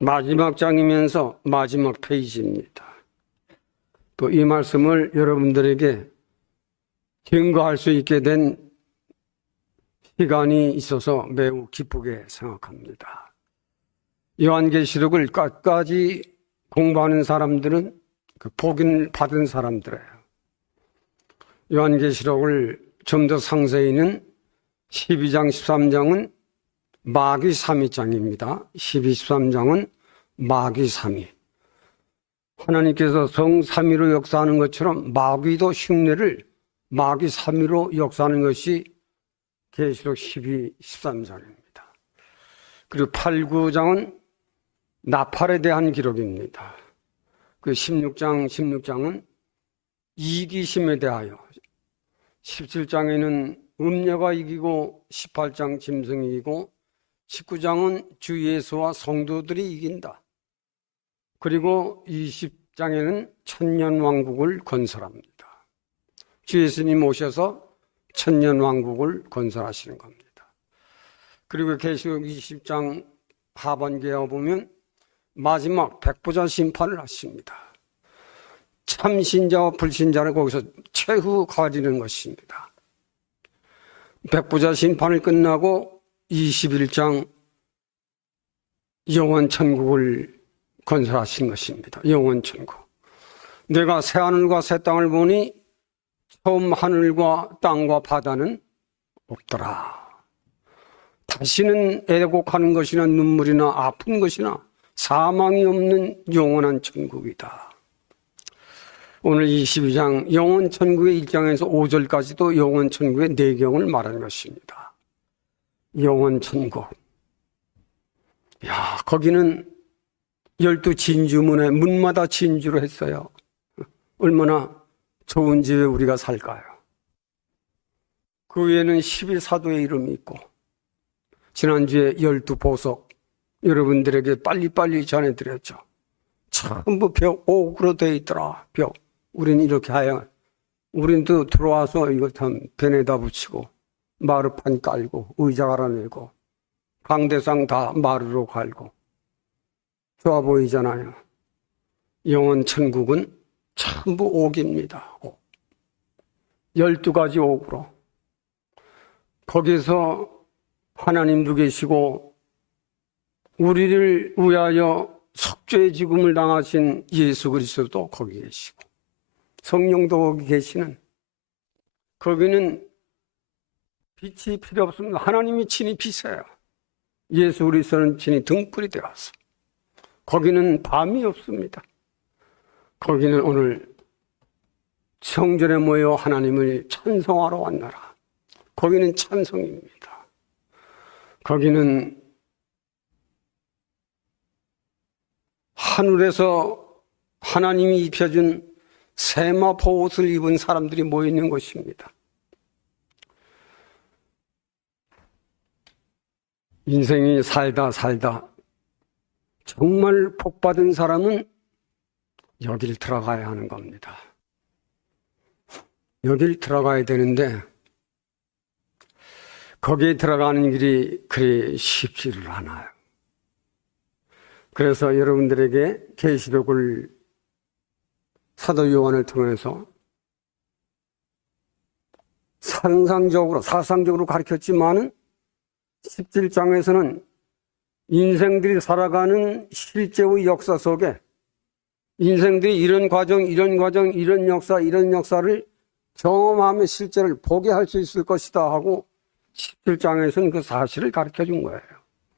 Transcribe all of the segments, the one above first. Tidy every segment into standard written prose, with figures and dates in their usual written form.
마지막 장이면서 마지막 페이지입니다. 또 이 말씀을 여러분들에게 증거할 수 있게 된 시간이 있어서 매우 기쁘게 생각합니다. 요한계시록을 끝까지 공부하는 사람들은 그 복을 받은 사람들이에요. 요한계시록을 좀 더 상세히는 12장, 13장은 마귀 3위장입니다. 12, 13장은 마귀 3위. 하나님께서 성 3위로 역사하는 것처럼 마귀도 흉내를 마귀 3위로 역사하는 것이 계시록 12, 13장입니다. 그리고 8, 9장은 나팔에 대한 기록입니다. 그 16장은 이기심에 대하여, 17장에는 음녀가 이기고 18장 짐승이 이기고 19장은 주 예수와 성도들이 이긴다. 그리고 20장에는 천년왕국을 건설합니다. 주 예수님 오셔서 천년왕국을 건설하시는 겁니다. 그리고 계시록 20장 하반기에 보면 마지막 백보자 심판을 하십니다. 참신자와 불신자를 거기서 최후 가리는 것입니다. 백보자 심판을 끝나고 21장 영원천국을 건설하신 것입니다. 영원천국. 내가 새하늘과 새 땅을 보니 처음 하늘과 땅과 바다는 없더라. 다시는 애곡하는 것이나 눈물이나 아픈 것이나 사망이 없는 영원한 천국이다. 오늘 22장 영원천국의 1장에서 5절까지도 영원천국의 내경을 말하는 것입니다. 영원천국. 야, 거기는 12진주문에 문마다 진주로 했어요. 얼마나 좋은 집에 우리가 살까요? 그 위에는 11사도의 이름이 있고, 지난주에 12보석 여러분들에게 빨리빨리 전해드렸죠. 전부 벽 옥으로 되어 있더라. 벽. 우리는 이렇게 하여, 우리도 들어와서 이거 참 변에다 붙이고 마루판 깔고 의자 갈아내고 강대상 다 마루로 갈고 좋아 보이잖아요. 영원 천국은 전부 옥입니다. 옥. 12가지 옥으로. 거기서 하나님도 계시고 우리를 위하여 속죄의 죽음을 당하신 예수 그리스도도 거기 계시고 성령도 거기 계시는, 거기는 빛이 필요 없습니다. 하나님이 친히 빛이에요. 예수 그리스도는 친히 등불이 되어서 거기는 밤이 없습니다. 거기는 오늘 성전에 모여 하나님을 찬송하러 왔나라. 거기는 찬송입니다. 거기는 하늘에서 하나님이 입혀준 세마포 옷을 입은 사람들이 모여있는 곳입니다. 인생이 살다 정말 복받은 사람은 여길 들어가야 하는 겁니다. 여길 들어가야 되는데 거기에 들어가는 길이 그리 쉽지를 않아요. 그래서 여러분들에게 계시록을 사도 요한을 통해서 사상적으로 가르쳤지만은 17장에서는 인생들이 살아가는 실제의 역사 속에 인생들이 이런 과정, 이런 역사를 경험하며 실제를 보게 할 수 있을 것이다 하고 17장에서는 그 사실을 가르쳐 준 거예요.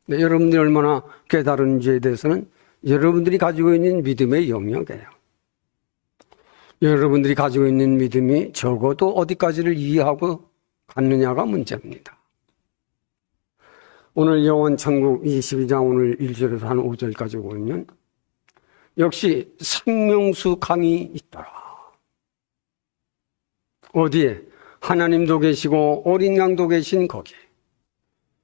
근데 여러분들이 얼마나 깨달은지에 대해서는 여러분들이 가지고 있는 믿음의 영역이에요. 여러분들이 가지고 있는 믿음이 적어도 어디까지를 이해하고 갔느냐가 문제입니다. 오늘 영원천국 22장 오늘 1절에서 한 5절까지 보면 역시 생명수 강이 있더라. 어디에? 하나님도 계시고 어린 양도 계신 거기.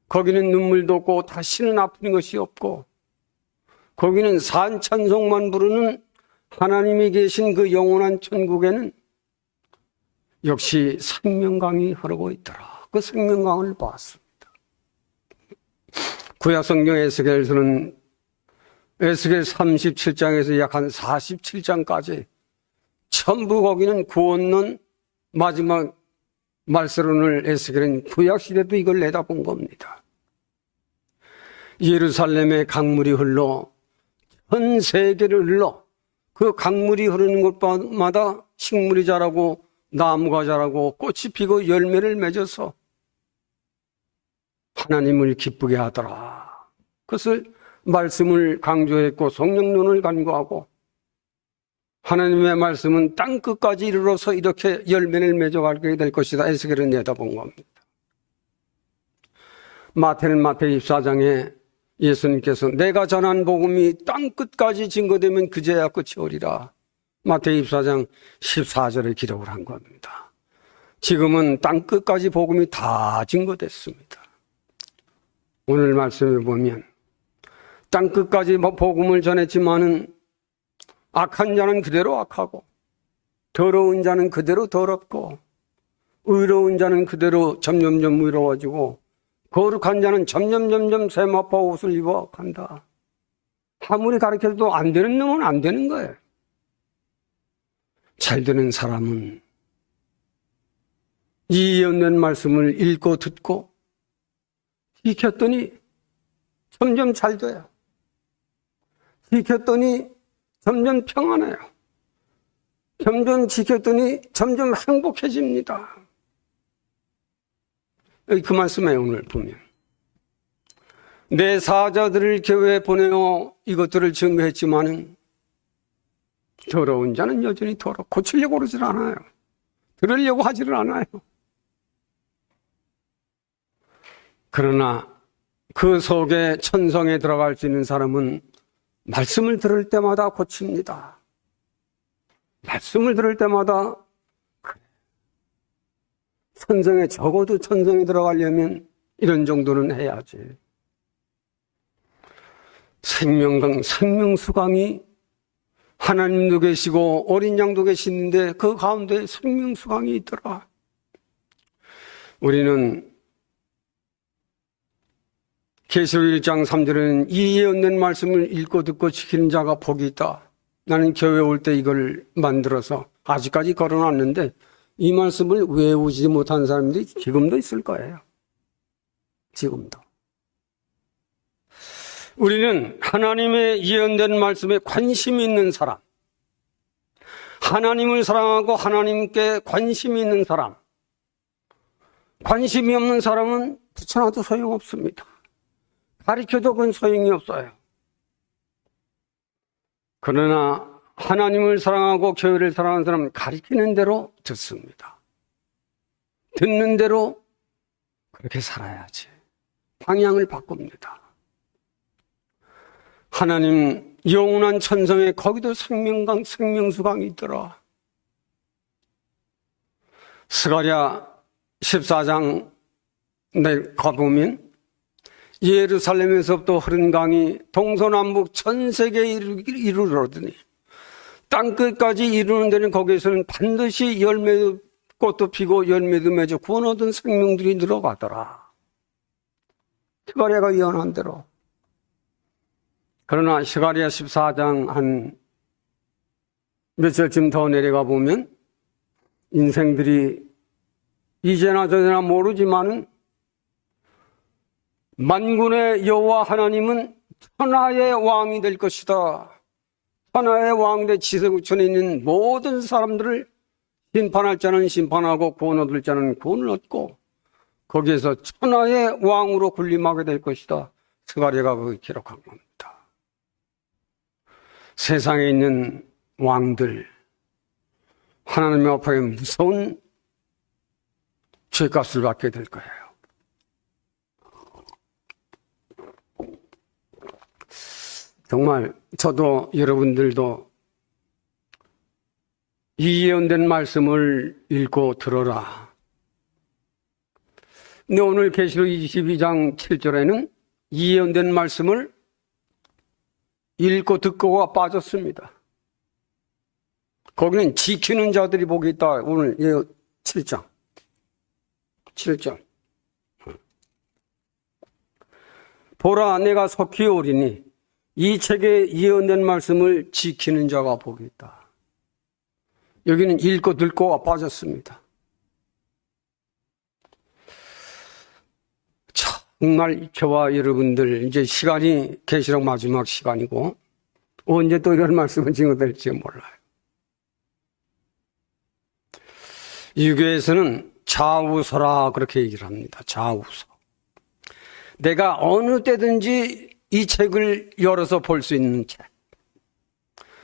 거기는 눈물도 없고 다시는 아픈 것이 없고 거기는 산찬송만 부르는 하나님이 계신 그 영원한 천국에는 역시 생명강이 흐르고 있더라. 그 생명강을 봤습니다. 구약 성경 에스겔서는 에스겔 37장에서 약 한 47장까지 전부 거기는 구원론 마지막 말세론을 에스겔은 구약시대도 이걸 내다본 겁니다. 예루살렘의 강물이 흘러 전 세계를 흘러 그 강물이 흐르는 곳마다 식물이 자라고 나무가 자라고 꽃이 피고 열매를 맺어서 하나님을 기쁘게 하더라. 그것을 말씀을 강조했고 성령론을 간구하고 하나님의 말씀은 땅끝까지 이르러서 이렇게 열매를 맺어가게 될 것이다. 에스겔은 내다본 겁니다. 마태는 마태 24장에 예수님께서 내가 전한 복음이 땅끝까지 증거되면 그제야 끝이 오리라. 마태 24장 14절에 기록을 한 겁니다. 지금은 땅끝까지 복음이 다 증거됐습니다. 오늘 말씀을 보면 땅끝까지 복음을 전했지만은 악한 자는 그대로 악하고 더러운 자는 그대로 더럽고 의로운 자는 그대로 점점점 의로워지고 거룩한 자는 점점점점 세마포 옷을 입어 간다. 아무리 가르쳐도 안 되는 놈은 안 되는 거예요. 잘 되는 사람은 이 예언된 말씀을 읽고 듣고 지켰더니 점점 잘 돼요. 지켰더니 점점 평안해요. 점점 지켰더니 점점 행복해집니다. 그 말씀에 오늘 보면 내 사자들을 교회에 보내어 이것들을 증거했지만은 더러운 자는 여전히 더럽고 고치려고 그러질 않아요. 들으려고 하지를 않아요. 그러나 그 속에 천성에 들어갈 수 있는 사람은 말씀을 들을 때마다 고칩니다. 말씀을 들을 때마다 천성에 적어도 천성에 들어가려면 이런 정도는 해야지. 생명강, 생명수강이 하나님도 계시고 어린 양도 계시는데 그 가운데 생명수강이 있더라. 우리는 계시록 1장 3절에는 이 예언된 말씀을 읽고 듣고 지키는 자가 복이 있다. 나는 교회 올 때 이걸 만들어서 아직까지 걸어놨는데 이 말씀을 외우지 못한 사람들이 지금도 있을 거예요. 지금도. 우리는 하나님의 예언된 말씀에 관심이 있는 사람, 하나님을 사랑하고 하나님께 관심이 있는 사람, 관심이 없는 사람은 붙여놔도 소용없습니다. 가르쳐도 그건 소용이 없어요. 그러나 하나님을 사랑하고 교회를 사랑하는 사람은 가르치는 대로 듣습니다. 듣는 대로 그렇게 살아야지. 방향을 바꿉니다. 하나님 영원한 천성에 거기도 생명강, 생명수강이 있더라. 스가랴 14장 내 가보면 예루살렘에서부터 흐른 강이 동서남북 전 세계에 이르러더니 땅끝까지 이르는 데는 거기에서는 반드시 열매도 꽃도 피고 열매도 맺어 구원 얻은 생명들이 늘어가더라. 스가랴가 예언한 대로. 그러나 스가랴 14장 한 몇 절쯤 더 내려가 보면 인생들이 이제나 저제나 모르지만은 만군의 여호와 하나님은 천하의 왕이 될 것이다. 천하의 왕대 지세구천에 있는 모든 사람들을 심판할 자는 심판하고 구원 얻을 자는 구원을 얻고 거기에서 천하의 왕으로 군림하게 될 것이다. 스가랴가 그걸 기록한 겁니다. 세상에 있는 왕들, 하나님 앞에 무서운 죄값을 받게 될 거예요. 정말 저도 여러분들도 이 예언된 말씀을 읽고 들어라. 근데 오늘 계시록 22장 7절에는 이 예언된 말씀을 읽고 듣고가 빠졌습니다. 거기는 지키는 자들이 복이 있다. 오늘 7장. 보라 내가 속히 오리니 이 책에 예언된 말씀을 지키는 자가 복이 있다. 여기는 읽고 듣고가 빠졌습니다. 정말 저와 여러분들 이제 시간이 계시록 마지막 시간이고 언제 또 이런 말씀을 증거될지 몰라요. 유교에서는 좌우서라 그렇게 얘기를 합니다. 좌우서. 내가 어느 때든지 이 책을 열어서 볼 수 있는 책.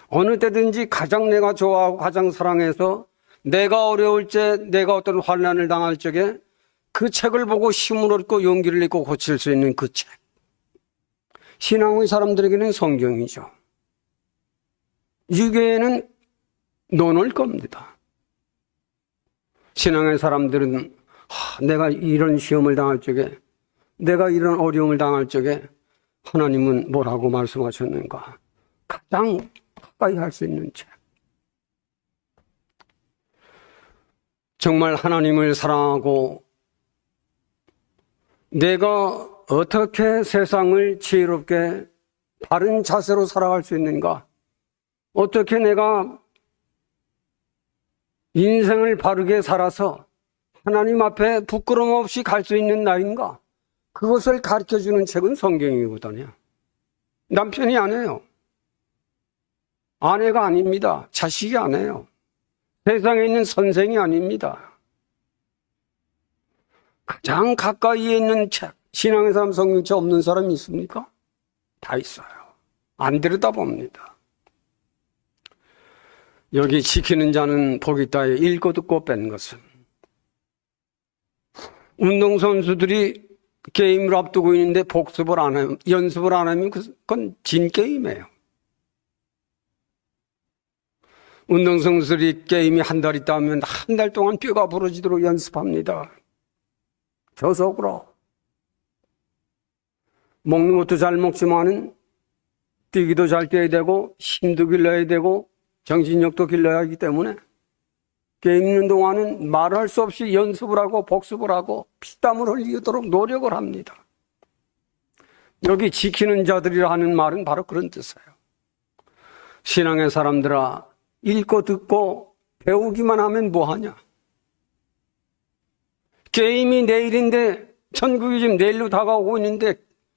어느 때든지 가장 내가 좋아하고 가장 사랑해서 내가 어려울 때, 내가 어떤 환난을 당할 적에 그 책을 보고 힘을 얻고 용기를 얻고 고칠 수 있는 그 책. 신앙의 사람들에게는 성경이죠. 유교에는 논을 겁니다. 신앙의 사람들은 내가 이런 시험을 당할 적에, 내가 이런 어려움을 당할 적에 하나님은 뭐라고 말씀하셨는가? 가장 가까이 할 수 있는 책. 정말 하나님을 사랑하고 내가 어떻게 세상을 지혜롭게 바른 자세로 살아갈 수 있는가? 어떻게 내가 인생을 바르게 살아서 하나님 앞에 부끄러움 없이 갈 수 있는 나인가? 그것을 가르쳐주는 책은 성경이거든요. 남편이 안 해요. 아내가 아닙니다. 자식이 안 해요. 세상에 있는 선생이 아닙니다. 가장 가까이에 있는 책, 신앙의 사람 성경책 없는 사람이 있습니까? 다 있어요. 안 들여다봅니다. 여기 지키는 자는 복이 있다에 읽고 듣고 뺀 것은 운동선수들이 게임을 앞두고 있는데 복습을 안 하면, 연습을 안 하면 그건 진게임이에요. 운동선수들이 게임이 한 달 있다 하면 한 달 동안 뼈가 부러지도록 연습합니다. 저속으로. 먹는 것도 잘 먹지만은 뛰기도 잘 뛰어야 되고 힘도 길러야 되고 정신력도 길러야 하기 때문에 게임 있는 동안은 말할 수 없이 연습을 하고 복습을 하고 피땀을 흘리도록 노력을 합니다. 여기 지키는 자들이라 하는 말은 바로 그런 뜻이에요. 신앙의 사람들아, 읽고 듣고 배우기만 하면 뭐하냐? 게임이 내일인데 천국이 지금 내일로 다가오고 있는데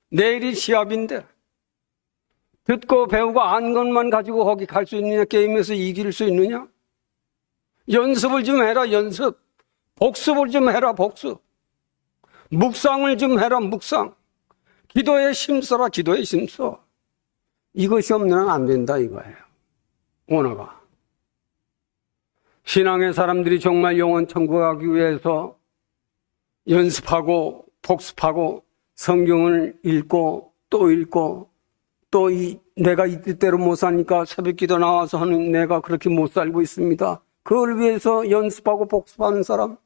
내일이 시합인데 듣고 배우고 안 것만 가지고 거기 갈 수 있느냐? 게임에서 이길 수 있느냐? 연습을 좀 해라. 연습. 복습을 좀 해라. 복습. 묵상을 좀 해라. 묵상. 기도에 힘써라. 기도에 힘써. 이것이 없는 한 안 된다 이거예요. 원어가. 신앙의 사람들이 정말 영원 천국 가기 위해서 연습하고 복습하고 성경을 읽고 또 읽고 또 내가 이 뜻대로 못 사니까 새벽기도 나와서 하는 내가 그렇게 못 살고 있습니다. 그걸 위해서 연습하고 복습하는 사람,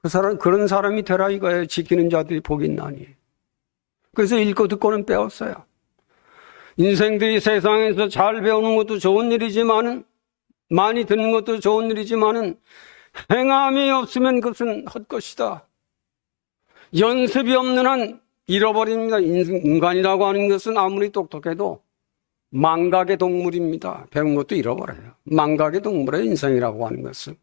그 사람 그런 사람이 되라 이거예요. 지키는 자들이 복이 있나니. 그래서 읽고 듣고는 배웠어요. 인생들이 세상에서 잘 배우는 것도 좋은 일이지만은 많이 듣는 것도 좋은 일이지만은 행함이 없으면 그것은 헛것이다. 연습이 없는 한 잃어버립니다. 인간이라고 하는 것은 아무리 똑똑해도 망각의 동물입니다. 배운 것도 잃어버려요. 망각의 동물의 인생이라고 하는 것은.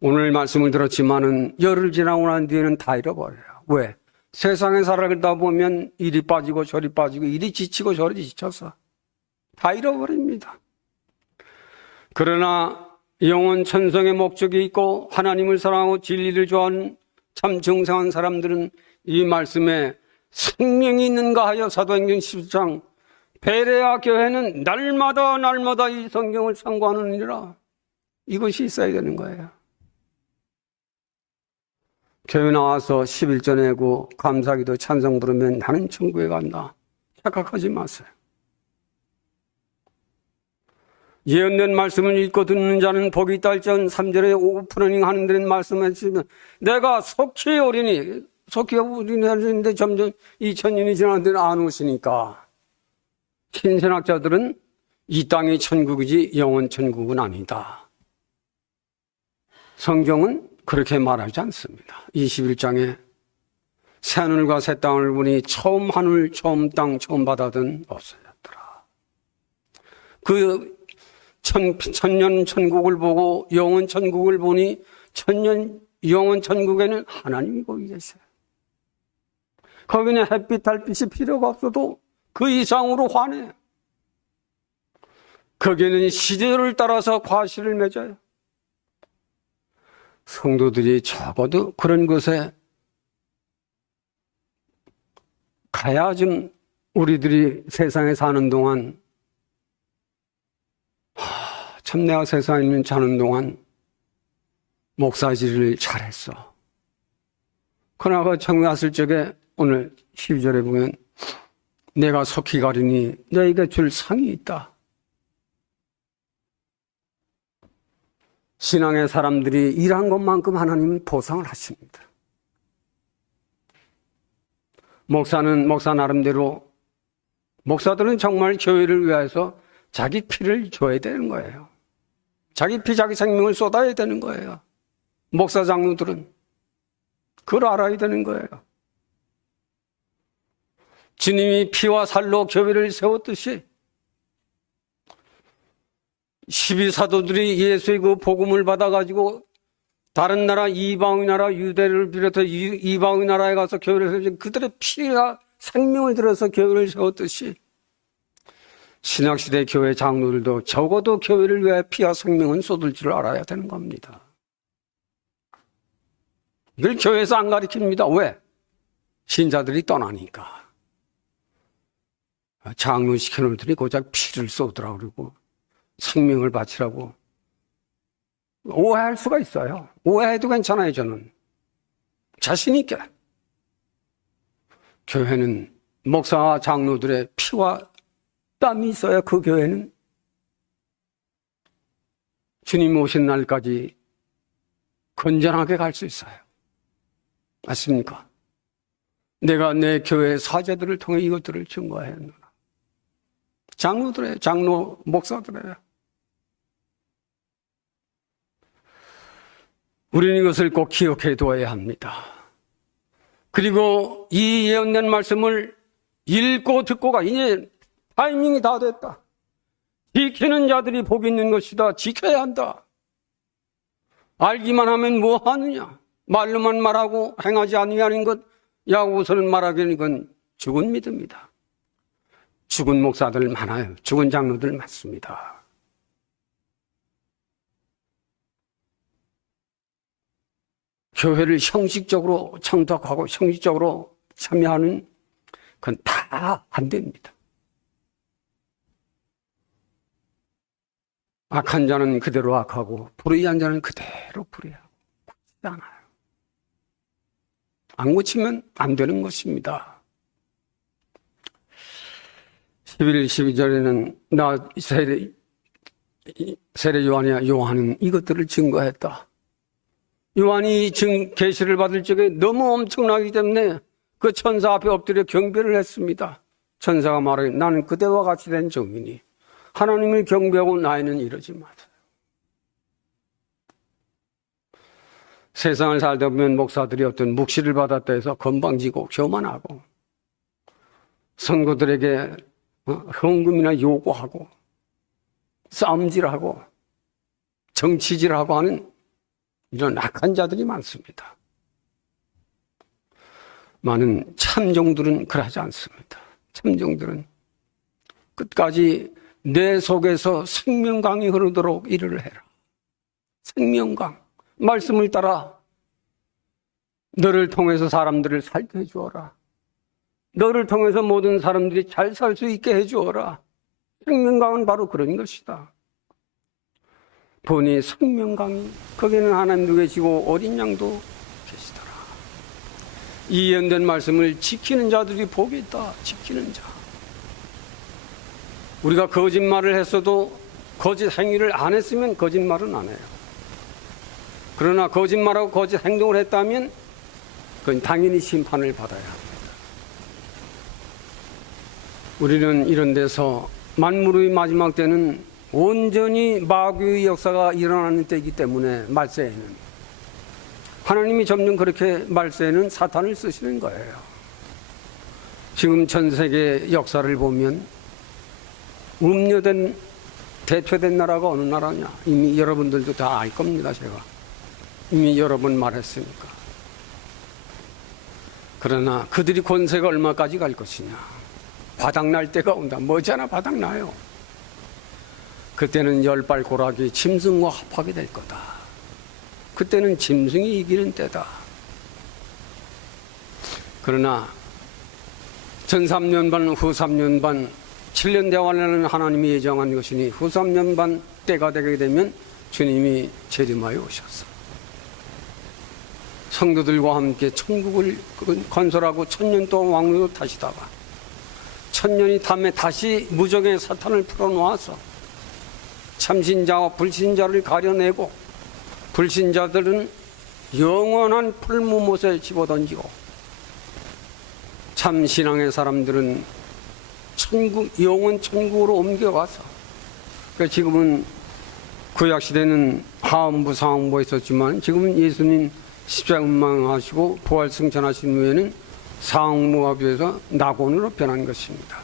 오늘 말씀을 들었지만은 열흘 지나고 난 뒤에는 다 잃어버려요. 왜? 세상에 살아가다 보면 이리 빠지고 저리 빠지고 이리 지치고 저리 지쳐서 다 잃어버립니다. 그러나 영원 천성의 목적이 있고 하나님을 사랑하고 진리를 좋아하는 참 정상한 사람들은 이 말씀에 생명이 있는가 하여 사도행전 17장 베레아 교회는 날마다 이 성경을 상고하느니라. 이것이 있어야 되는 거예요. 교회 나와서 11조 내고 감사기도 찬송 부르면 나는 천국에 간다. 착각하지 마세요. 예언된 말씀을 읽고 듣는 자는 복이 있다 할지언 3절에 오프닝 하는 데는 말씀하시면 내가 속히 오리니 하는데 점점 2000년이 지났는데 안 오시니까 신신학자들은 이 땅이 천국이지 영원 천국은 아니다. 성경은 그렇게 말하지 않습니다. 21장에 새하늘과 새 땅을 보니 처음 하늘, 처음 땅, 처음 바다든 없어졌더라. 그 천년 천국을 보고 영원 천국을 보니 천년 영원 천국에는 하나님이 거기 계세요. 거기는 햇빛, 달빛이 필요가 없어도 그 이상으로 환해요. 거기는 시절을 따라서 과실을 맺어요. 성도들이 적어도 그런 곳에 가야 좀 우리들이 세상에 사는 동안 참 내가 세상에 있는 사는 동안 목사질을 잘했어. 그러나 그 청에 왔을 적에 오늘 12절에 보면 내가 속히 가리니 너에게 줄 상이 있다. 신앙의 사람들이 일한 것만큼 하나님은 보상을 하십니다. 목사는 목사 나름대로, 목사들은 정말 교회를 위해서 자기 피를 줘야 되는 거예요. 자기 피, 자기 생명을 쏟아야 되는 거예요. 목사 장로들은 그걸 알아야 되는 거예요. 주님이 피와 살로 교회를 세웠듯이 12사도들이 예수의 그 복음을 받아가지고 다른 나라, 이방의 나라, 유대를 비롯해 이방의 나라에 가서 교회를 세우지, 그들의 피와 생명을 들여서 교회를 세웠듯이 신약시대 교회 장로들도 적어도 교회를 위해 피와 생명은 쏟을 줄 알아야 되는 겁니다. 이걸 교회에서 안 가르칩니다. 왜? 신자들이 떠나니까. 장로 시켜놓더니 고작 피를 쏟으라고 그러고 생명을 바치라고. 오해할 수가 있어요. 오해해도 괜찮아요. 저는 자신 있게. 교회는 목사와 장로들의 피와 땀이 있어야 그 교회는 주님 오신 날까지 건전하게 갈 수 있어요. 맞습니까? 내가 내 교회 사제들을 통해 이것들을 증거했노라. 장로들의, 장로 목사들의. 우리는 이것을 꼭 기억해 두어야 합니다. 그리고 이 예언된 말씀을 읽고 듣고가 이제 타이밍이 다 됐다. 지키는 자들이 복 있는 것이다. 지켜야 한다. 알기만 하면 뭐 하느냐? 말로만 말하고 행하지 아니하는 것, 야고보서는 말하기는 건 죽은 믿음이다. 죽은 목사들 많아요. 죽은 장로들 많습니다. 교회를 형식적으로 청탁하고 형식적으로 참여하는 건 다 안 됩니다. 악한 자는 그대로 악하고 불의한 자는 그대로 불의하고 고치지 않아요. 안 고치면 안 되는 것입니다. 11, 12절에는 나 세례 요한이야, 요한은 이것들을 증거했다. 요한이 계시를 받을 적에 너무 엄청나기 때문에 그 천사 앞에 엎드려 경배를 했습니다. 천사가 말하기 나는 그대와 같이 된 종이니 하나님을 경배하고 나이는 이러지 마세요. 세상을 살다 보면 목사들이 어떤 묵시를 받았다 해서 건방지고 교만하고 성도들에게 헌금이나 요구하고 싸움질하고 정치질하고 하는 이런 악한 자들이 많습니다. 많은 참종들은 그러지 않습니다. 참종들은 끝까지 내 속에서 생명강이 흐르도록 일을 해라. 생명강, 말씀을 따라 너를 통해서 사람들을 살게 해주어라. 너를 통해서 모든 사람들이 잘 살 수 있게 해주어라. 생명강은 바로 그런 것이다. 보니 생명강이 거기는 하나님도 계시고 어린 양도 계시더라. 이 예언된 말씀을 지키는 자들이 복이 있다. 지키는 자. 우리가 거짓말을 했어도 거짓 행위를 안 했으면 거짓말은 안 해요. 그러나 거짓말하고 거짓 행동을 했다면 그건 당연히 심판을 받아야 합니다. 우리는 이런 데서 만물의 마지막 때는 온전히 마귀의 역사가 일어나는 때이기 때문에 말세에는 하나님이 점점 그렇게 말세에는 사탄을 쓰시는 거예요. 지금 전 세계 역사를 보면 음료된 대표된 나라가 어느 나라냐? 이미 여러분들도 다 알 겁니다. 제가 이미 여러 번 말했으니까. 그러나 그들이 권세가 얼마까지 갈 것이냐? 바닥날 때가 온다. 머지않아 바닥나요. 그때는 열발 고라기 짐승과 합하게 될 거다. 그때는 짐승이 이기는 때다. 그러나 전 3년 반, 후 3년 반, 7년 대환란은 하나님이 예정한 것이니 후 3년 반 때가 되게 되면 주님이 재림하여 오셨어. 성도들과 함께 천국을 건설하고 1000년 동안 왕국으로 타시다가 1000년이 다음에 다시 무적의 사탄을 풀어놓아서 참신자와 불신자를 가려내고 불신자들은 영원한 풀무못에 집어던지고 참 신앙의 사람들은 영원 천국으로 옮겨가서 그러니까 지금은 구약시대는 하원부 상원부가 있었지만 지금은 예수님 십자가 운망하시고 부활 승천하신 후에는 상무와 비해서 낙원으로 변한 것입니다.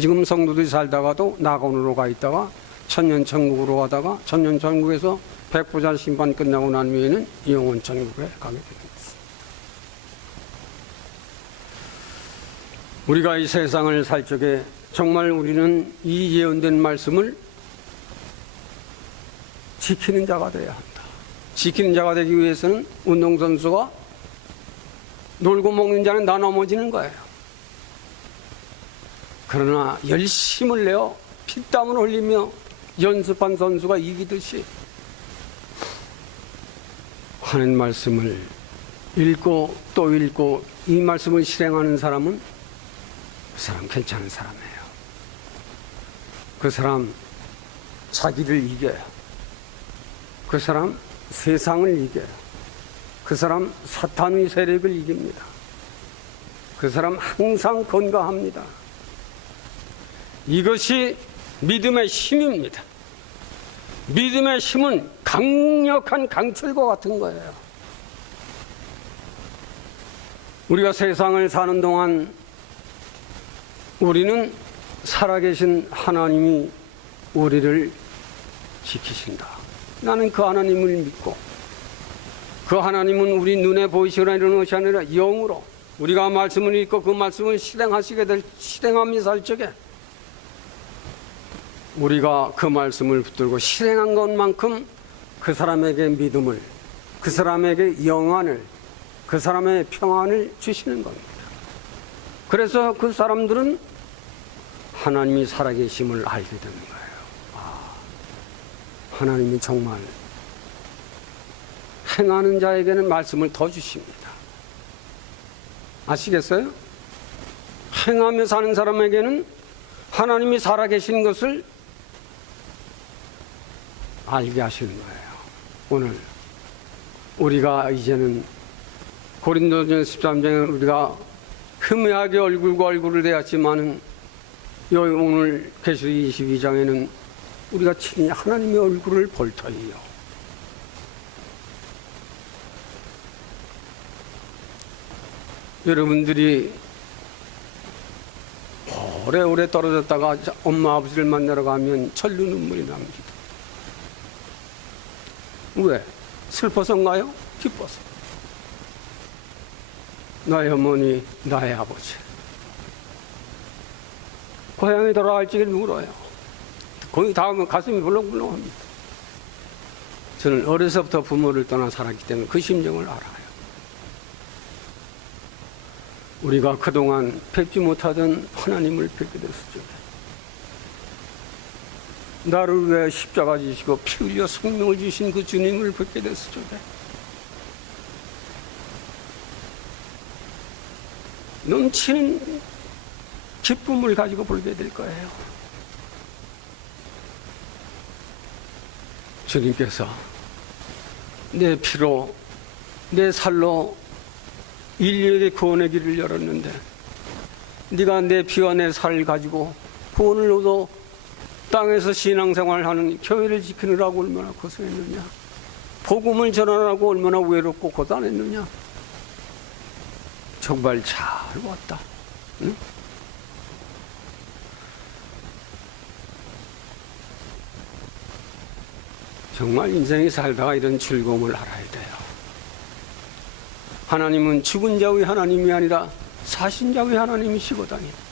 지금 성도들이 살다가도 낙원으로 가 있다가 천년 천국으로 가다가 천년 천국에서 백보자 심판 끝나고 난 후에는 영원 천국에 가게 됩니다. 우리가 이 세상을 살 적에 정말 우리는 이 예언된 말씀을 지키는 자가 되어야 한다. 지키는 자가 되기 위해서는 운동선수가 놀고 먹는 자는 다 넘어지는 거예요. 그러나 열심을 내어 피땀을 흘리며 연습한 선수가 이기듯이 하는 말씀을 읽고 또 읽고 이 말씀을 실행하는 사람은 그 사람 괜찮은 사람이에요. 그 사람 자기를 이겨요. 그 사람 세상을 이겨요. 그 사람 사탄의 세력을 이깁니다. 그 사람 항상 건강합니다. 이것이 믿음의 힘입니다. 믿음의 힘은 강력한 강철과 같은 거예요. 우리가 세상을 사는 동안 우리는 살아계신 하나님이 우리를 지키신다. 나는 그 하나님을 믿고 그 하나님은 우리 눈에 보이시거나 이런 것이 아니라 영으로 우리가 말씀을 읽고 그 말씀을 실행함이 살 적에 우리가 그 말씀을 붙들고 실행한 것만큼 그 사람에게 믿음을, 그 사람에게 영안을, 그 사람의 평안을 주시는 겁니다. 그래서 그 사람들은 하나님이 살아계심을 알게 되는 거예요. 하나님이 정말 행하는 자에게는 말씀을 더 주십니다. 아시겠어요? 행하며 사는 사람에게는 하나님이 살아계신 것을 알게 하시는 거예요. 오늘 우리가 이제는 고린도전서 13장에 우리가 흠야하게 얼굴과 얼굴을 대했지만은 여기 오늘 계시록 22장에는 우리가 친히 하나님의 얼굴을 볼 터이요. 여러분들이 오래오래 떨어졌다가 엄마 아버지를 만나러 가면 철로 눈물이 납니다. 왜? 슬퍼서인가요? 기뻐서. 나의 어머니, 나의 아버지. 고향에 돌아갈 적에 울어요. 거기 닿으면 가슴이 벌렁벌렁합니다. 저는 어려서부터 부모를 떠나 살았기 때문에 그 심정을 알아요. 우리가 그동안 뵙지 못하던 하나님을 뵙게 됐었죠. 나를 위해 십자가 지시고 피 흘려 생명을 주신 그 주님을 뵙게 됐었죠. 넘치는 기쁨을 가지고 보게 될 거예요. 주님께서 내 피로 내 살로 인류에게 구원의 길을 열었는데 네가 내 피와 내 살을 가지고 구원을 얻어 땅에서 신앙생활을 하는 교회를 지키느라고 얼마나 고생했느냐. 복음을 전하라고 얼마나 외롭고 고단했느냐. 정말 잘 왔다. 응? 정말 인생에 살다가 이런 즐거움을 알아야 돼요. 하나님은 죽은 자의 하나님이 아니라 사신 자의 하나님이시거든요.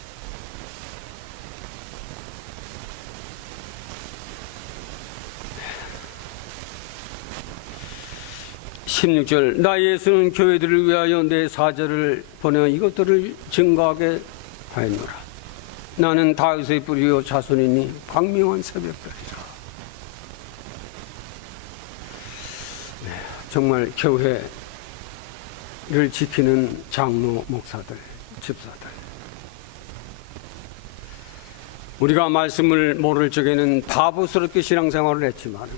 16절 나 예수는 교회들을 위하여 내 사절을 보내 이것들을 증거하게 하였노라. 나는 다윗의 뿌리요 자손이니 광명한 새벽별이라. 정말 교회를 지키는 장로, 목사들, 집사들. 우리가 말씀을 모를 적에는 바보스럽게 신앙생활을 했지만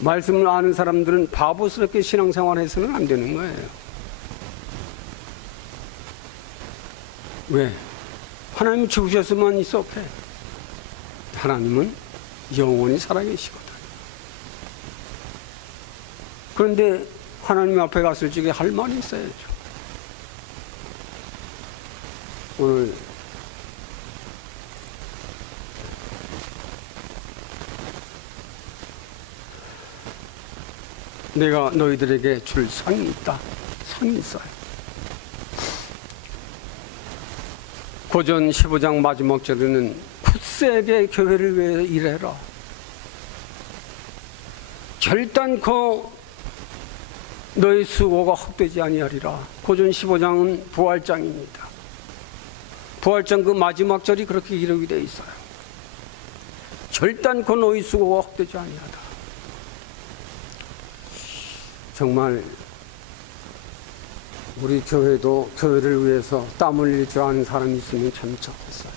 말씀을 아는 사람들은 바보스럽게 신앙생활해서는 안 되는 거예요. 왜? 하나님이 죽으셨으면 있었게. 하나님은 영원히 살아계시거든. 그런데 하나님 앞에 갔을 적에 할 말이 있어야죠. 오늘 내가 너희들에게 줄 상이 있다. 상이 있어요. 고전 15장 마지막 절에는 굳세게 교회를 위해 일해라. 결단코 너희 수고가 헛되지 아니하리라. 고전 15장은 부활장입니다. 부활장 그 마지막 절이 그렇게 기록이 되어 있어요. 결단코 너희 수고가 헛되지 아니하다. 정말 우리 교회도 교회를 위해서 땀 흘릴 줄 아는 사람이 있으면 참 좋겠어요.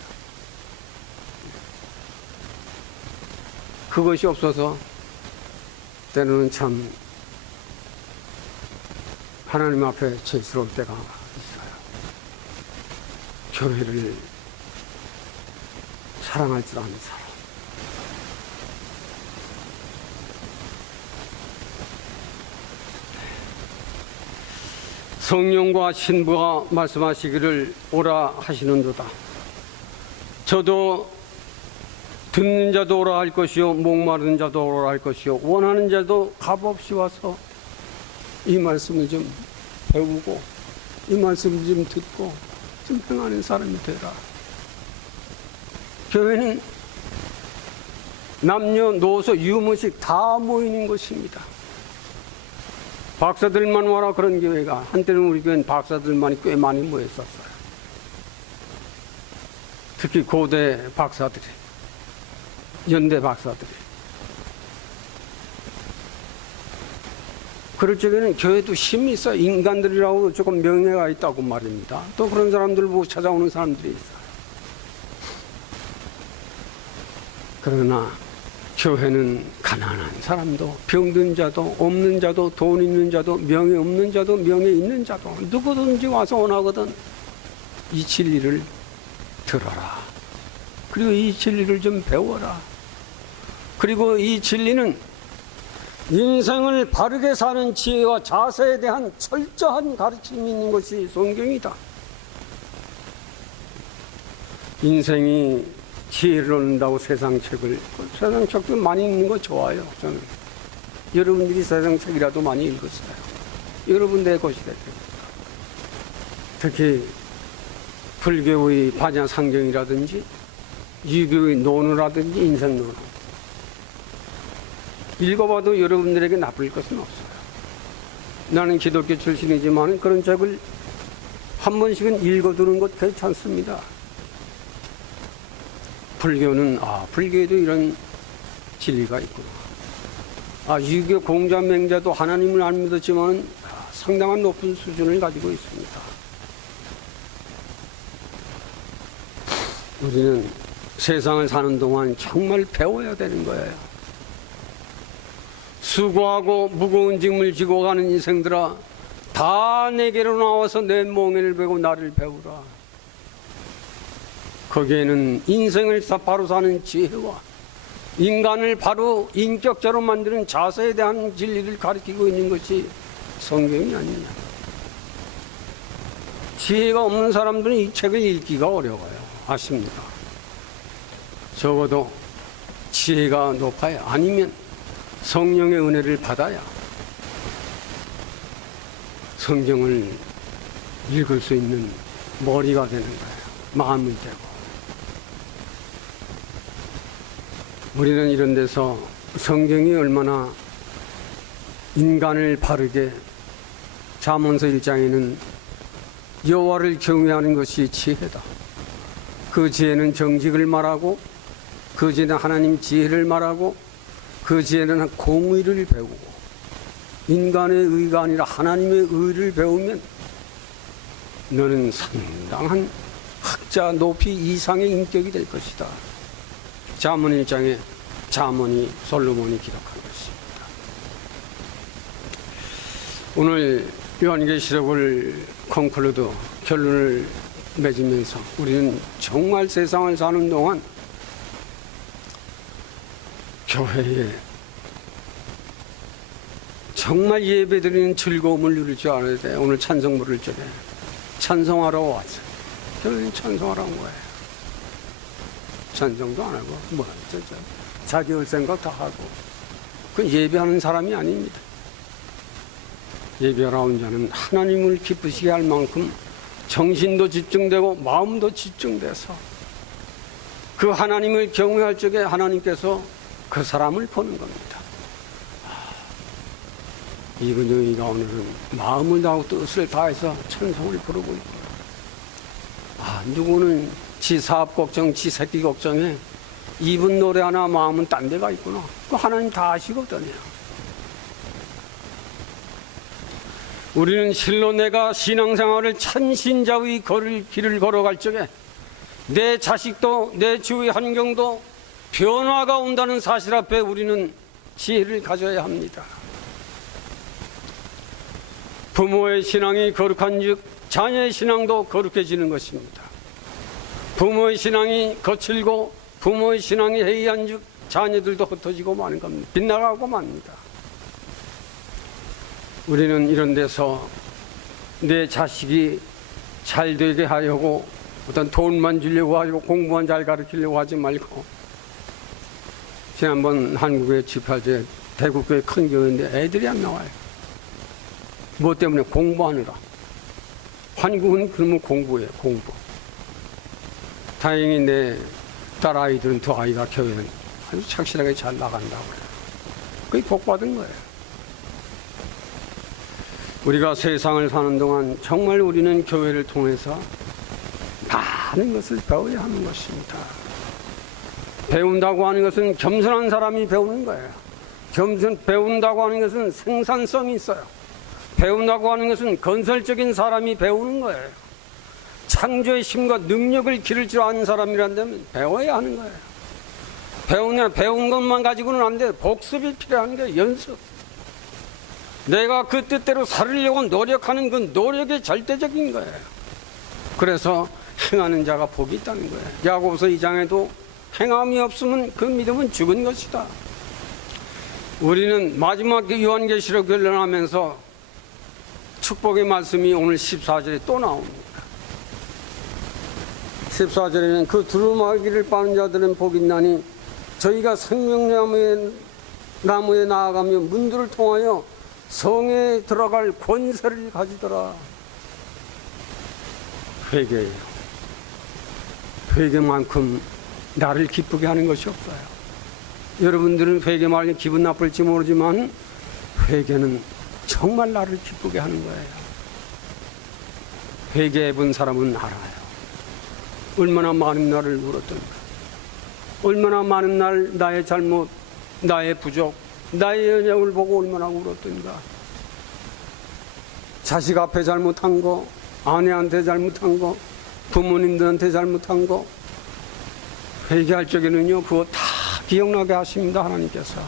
그것이 없어서 때로는 참 하나님 앞에 죄스러울 때가 있어요. 교회를 사랑할 줄 아는 사람. 성령과 신부가 말씀하시기를 오라 하시는도다. 저도 듣는 자도 오라 할 것이요 목마른 자도 오라 할 것이요 원하는 자도 값없이 와서 이 말씀을 좀 배우고 이 말씀을 좀 듣고 좀 행하는 사람이 되라. 교회는 남녀노소 유무식 다 모이는 곳입니다. 박사들만 와라 그런 교회가 한때는 우리 교회는 박사들만이 꽤 많이 모였었어요. 특히 고대 박사들이, 연대 박사들이. 그럴 적에는 교회도 힘이 있어요. 인간들이라고 조금 명예가 있다고 말입니다. 또 그런 사람들 보고 찾아오는 사람들이 있어요. 그러나 교회는 가난한 사람도 병든 자도 없는 자도 돈 있는 자도 명예 없는 자도 명예 있는 자도 누구든지 와서 원하거든 이 진리를 들어라. 그리고 이 진리를 좀 배워라. 그리고 이 진리는 인생을 바르게 사는 지혜와 자세에 대한 철저한 가르침이 있는 것이 성경이다. 인생이 지혜를 얻는다고 세상 책을, 세상 책도 많이 읽는 거 좋아요. 저는 여러분들이 세상 책이라도 많이 읽었어요. 여러분 내 것이 됩니다. 특히 불교의 반야상경이라든지 유교의 논어라든지 인생 논어 읽어봐도 여러분들에게 나쁠 것은 없어요. 나는 기독교 출신이지만 그런 책을 한 번씩은 읽어두는 것 괜찮습니다. 불교는 불교에도 이런 진리가 있구나. 유교 공자맹자도 하나님을 안 믿었지만 상당한 높은 수준을 가지고 있습니다. 우리는 세상을 사는 동안 정말 배워야 되는 거예요. 수고하고 무거운 짐을 지고 가는 인생들아, 다 내게로 나와서 내 멍에를 베고 나를 배우라. 거기에는 인생을 바로 사는 지혜와 인간을 바로 인격자로 만드는 자세에 대한 진리를 가르치고 있는 것이 성경이 아니냐. 지혜가 없는 사람들은 이 책을 읽기가 어려워요. 아십니까? 적어도 지혜가 높아야, 아니면 성령의 은혜를 받아야 성경을 읽을 수 있는 머리가 되는 거예요. 마음이 되고. 우리는 이런 데서 성경이 얼마나 인간을 바르게, 잠언서 1장에는 여호와를 경외하는 것이 지혜다. 그 지혜는 정직을 말하고, 그 지혜는 하나님 지혜를 말하고, 그 지혜는 공의를 배우고, 인간의 의가 아니라 하나님의 의를 배우면 너는 상당한 학자 높이 이상의 인격이 될 것이다. 잠언 1장에 솔로몬이 기록한 것입니다. 오늘 요한계시록을 콘클루드, 결론을 맺으면서 우리는 정말 세상을 사는 동안 교회에 정말 예배드리는 즐거움을 누릴 줄 알아야 돼. 오늘 찬송 부를 적에 찬송하러 왔어요. 교회는 찬송하러 온 거예요. 찬송도 안 하고 자기 할 생각 다 하고. 그건 예배하는 사람이 아닙니다. 예배하러 온 자는 하나님을 기쁘시게 할 만큼 정신도 집중되고 마음도 집중돼서 그 하나님을 경외할 적에 하나님께서 그 사람을 보는 겁니다. 이근영이가 오늘은 마음을 다하고 뜻을 다해서 찬송을 부르고 있고, 누구는 지 사업 걱정, 지 새끼 걱정에 입은 노래 하나 마음은 딴 데가 있구나. 그 하나님 다 아시거든요. 우리는 실로 내가 신앙생활을 찬신자의 길을 걸어갈 적에 내 자식도 내 주위 환경도 변화가 온다는 사실 앞에 우리는 지혜를 가져야 합니다. 부모의 신앙이 거룩한 즉 자녀의 신앙도 거룩해지는 것입니다. 부모의 신앙이 거칠고 부모의 신앙이 해이한 즉 자녀들도 흩어지고 마는 겁니다. 빗나가고 맙니다. 우리는 이런 데서 내 자식이 잘 되게 하려고 어떤 돈만 주려고 하고 공부만 잘 가르치려고 하지 말고, 지난번 한국의 집회제 대구교회 큰 교회인데 애들이 안 나와요. 뭐 때문에? 공부하느라. 한국은 그러면 공부예요, 공부. 다행히 내 딸 아이들은, 두 아이가 교회는 아주 착실하게 잘 나간다고 해요. 그게 복 받은 거예요. 우리가 세상을 사는 동안 정말 우리는 교회를 통해서 많은 것을 배워야 하는 것입니다. 배운다고 하는 것은 겸손한 사람이 배우는 거예요. 배운다고 하는 것은 생산성이 있어요. 배운다고 하는 것은 건설적인 사람이 배우는 거예요. 창조의 힘과 능력을 기를 줄 아는 사람이란다면 배워야 하는 거예요. 배운 것만 가지고는 안 돼. 복습이 필요한 거예요. 연습. 내가 그 뜻대로 살으려고 노력하는 그 노력이 절대적인 거예요. 그래서 행하는 자가 복이 있다는 거예요. 야고보서 2장에도 행함이 없으면 그 믿음은 죽은 것이다. 우리는 마지막 요한계시록 결론하면서 축복의 말씀이 오늘 14절에 또 나옵니다. 14절에는 그 두루마기를 빠는 자들은 복이 있나니 저희가 생명나무에 나아가며 문들을 통하여 성에 들어갈 권세를 가지더라. 회개예요. 회개만큼 나를 기쁘게 하는 것이 없어요. 여러분들은 회개 말에 기분 나쁠지 모르지만 회개는 정말 나를 기쁘게 하는 거예요. 회개해 본 사람은 알아요. 얼마나 많은 날을 울었던가, 얼마나 많은 날 나의 잘못, 나의 부족, 나의 연약을 보고 얼마나 울었던가. 자식 앞에 잘못한 거, 아내한테 잘못한 거, 부모님들한테 잘못한 거, 회개할 적에는요 그거 다 기억나게 하십니다. 하나님께서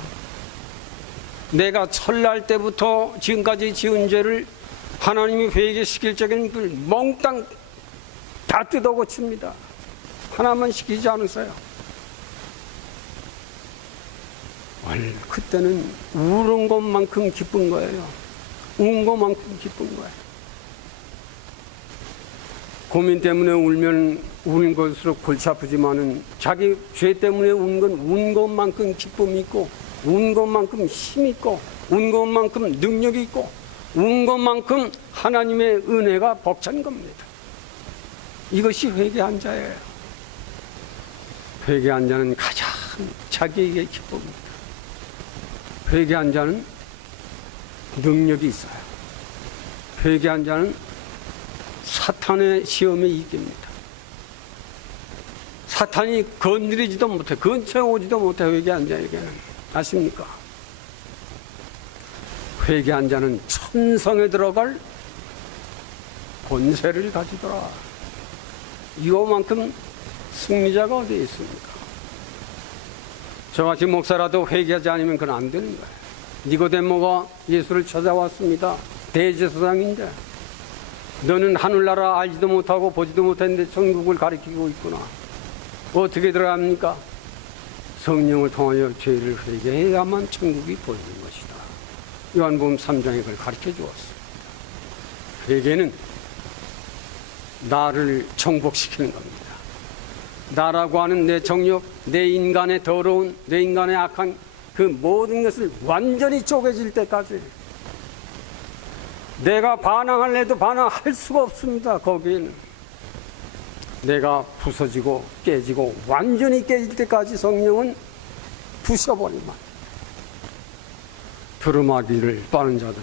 내가 철날 때부터 지금까지 지은 죄를 하나님이 회개시킬 적에는 몽땅 다 뜯어 고칩니다. 하나만 시키지 않으세요. 그때는 우는 것만큼 기쁜 거예요. 운 것만큼 기쁜 거예요. 고민 때문에 울면 우는 것으로 골치 아프지만은 자기 죄 때문에 운 건 운 것만큼 기쁨이 있고, 운 것만큼 힘이 있고, 운 것만큼 능력이 있고, 운 것만큼 하나님의 은혜가 벅찬 겁니다. 이것이 회개한 자예요. 회개한 자는 가장 자기에게 기쁩니다. 회개한 자는 능력이 있어요. 회개한 자는 사탄의 시험에 이깁니다. 사탄이 건드리지도 못해, 근처에 오지도 못해, 회개한 자에게는. 아십니까? 회개한 자는 천성에 들어갈 권세를 가지더라. 이거만큼 승리자가 어디 있습니까? 저같이 목사라도 회개하지 않으면 그건 안 되는 거예요. 니고데모가 예수를 찾아왔습니다. 대제사장인데 너는 하늘나라 알지도 못하고 보지도 못했는데 천국을 가리키고 있구나. 어떻게 들어갑니까? 성령을 통하여 죄를 회개해야만 천국이 보이는 것이다. 요한복음 3장에 그걸 가르쳐 주었습니다. 회개는 나를 정복시키는 겁니다. 나라고 하는 내 정욕, 내 인간의 더러운, 내 인간의 악한 그 모든 것을 완전히 쪼개질 때까지 내가 반항할래도 반항할 수가 없습니다. 거기에는 내가 부서지고 깨지고 완전히 깨질 때까지 성령은 부셔버리만 두루마기를 빠는 자들,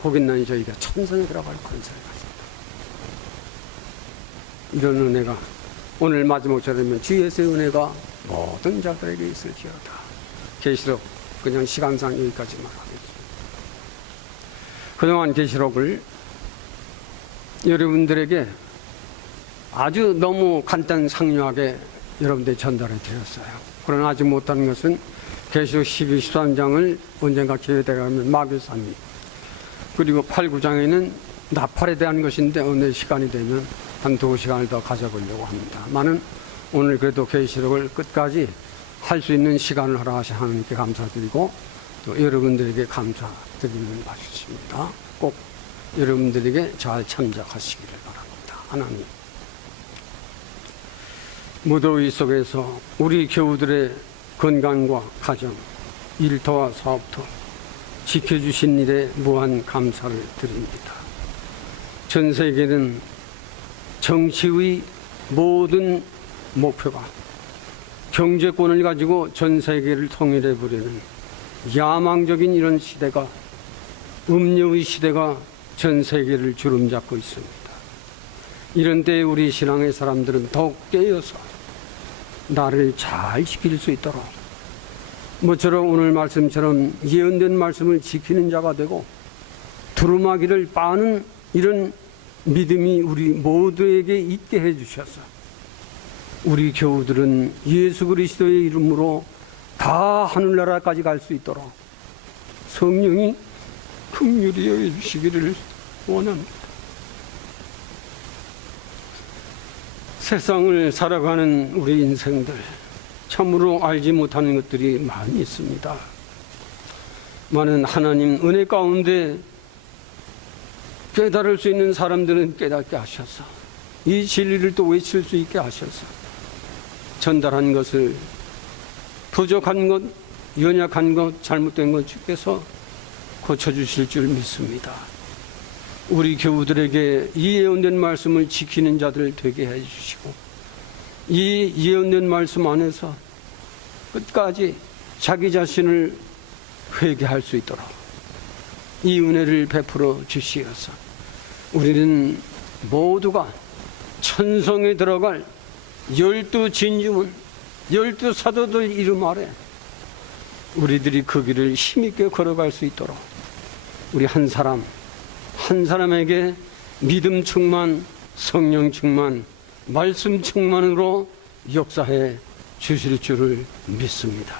거기는 저희가 천성에 들어갈 권세를 가집니다. 이런 은혜가 오늘 마지막 절이면 주 예수의 은혜가 모든 자들에게 있을지어다. 계시록 그냥 시간상 여기까지만 하겠습니다. 그동안 계시록을 여러분들에게 아주 너무 간단 상료하게 여러분들이 전달해 드렸어요. 그러나 아직 못하는 것은 계시록 12, 13장을 언젠가 기회되면 마귀산, 그리고 8, 9장에는 나팔에 대한 것인데 어느 시간이 되면 한 2시간을 더 가져보려고 합니다. 많은 오늘 그래도 계시록을 끝까지 할 수 있는 시간을 허락하신 하나님께 감사드리고 또 여러분들에게 감사드리는 바입니다. 꼭 여러분들에게 잘 참작하시기를 바랍니다. 하나님, 무더위 속에서 우리 교우들의 건강과 가정, 일터와 사업터 지켜주신 일에 무한 감사를 드립니다. 전 세계는 정치의 모든 목표가 경제권을 가지고 전 세계를 통일해 보려는 야망적인 이런 시대가, 음료의 시대가 전 세계를 주름잡고 있습니다. 이런 때에 우리 신앙의 사람들은 더욱 깨어서 나를 잘 지킬 수 있도록 모처럼 오늘 말씀처럼 예언된 말씀을 지키는 자가 되고 두루마기를 빠는 이런 믿음이 우리 모두에게 있게 해주셔서 우리 교우들은 예수 그리스도의 이름으로 다 하늘나라까지 갈 수 있도록 성령이 긍휼히 여겨주시기를 원합니다. 세상을 살아가는 우리 인생들 참으로 알지 못하는 것들이 많이 있습니다. 많은 하나님 은혜 가운데 깨달을 수 있는 사람들은 깨닫게 하셔서 이 진리를 또 외칠 수 있게 하셔서 전달한 것을 부족한 것, 연약한 것, 잘못된 것 주께서 고쳐주실 줄 믿습니다. 우리 교우들에게 이 예언된 말씀을 지키는 자들 되게 해주시고 이 예언된 말씀 안에서 끝까지 자기 자신을 회개할 수 있도록 이 은혜를 베풀어 주시어서 우리는 모두가 천성에 들어갈 12 진주문, 12 사도들 이름 아래 우리들이 그 길을 힘있게 걸어갈 수 있도록 우리 한 사람 한 사람에게 믿음 충만, 성령 충만, 말씀 충만으로 역사해 주실 줄을 믿습니다.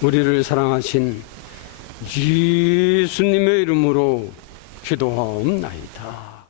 우리를 사랑하신 예수님의 이름으로 기도하옵나이다.